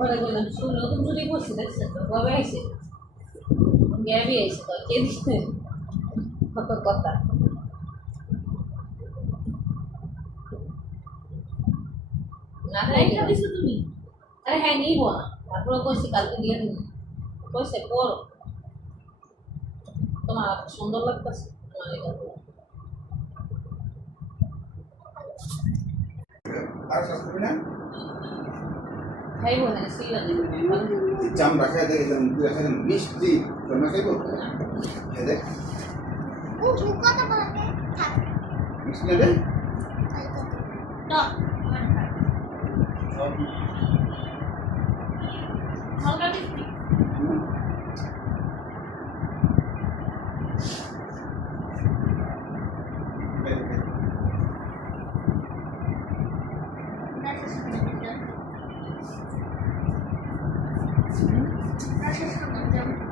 ঘরে বললাম শুনে নতুন চুরি করছি দেখছেন তো কবে আইসে গ্যাবি আইসে তো কে দিচ্ছে কত কথা না খাইতে দিছো তুমি আরে হ্যাঁ নিব না তারপরে কইছি কালকে দিয়ে দিন কইছে পড়ো তোমার সুন্দর লাগতেছে তোমার এটা আর কাজ করবি না খাইব না সিলা দিবে চাম রাখা দেয় এরকম তুই রাখা দেন মিষ্টি তোমরা খাইবো খেয়ে দেখ ও কথা বলতে থাক মিষ্টি না রে না হালকা দিচ্ছি Gracias,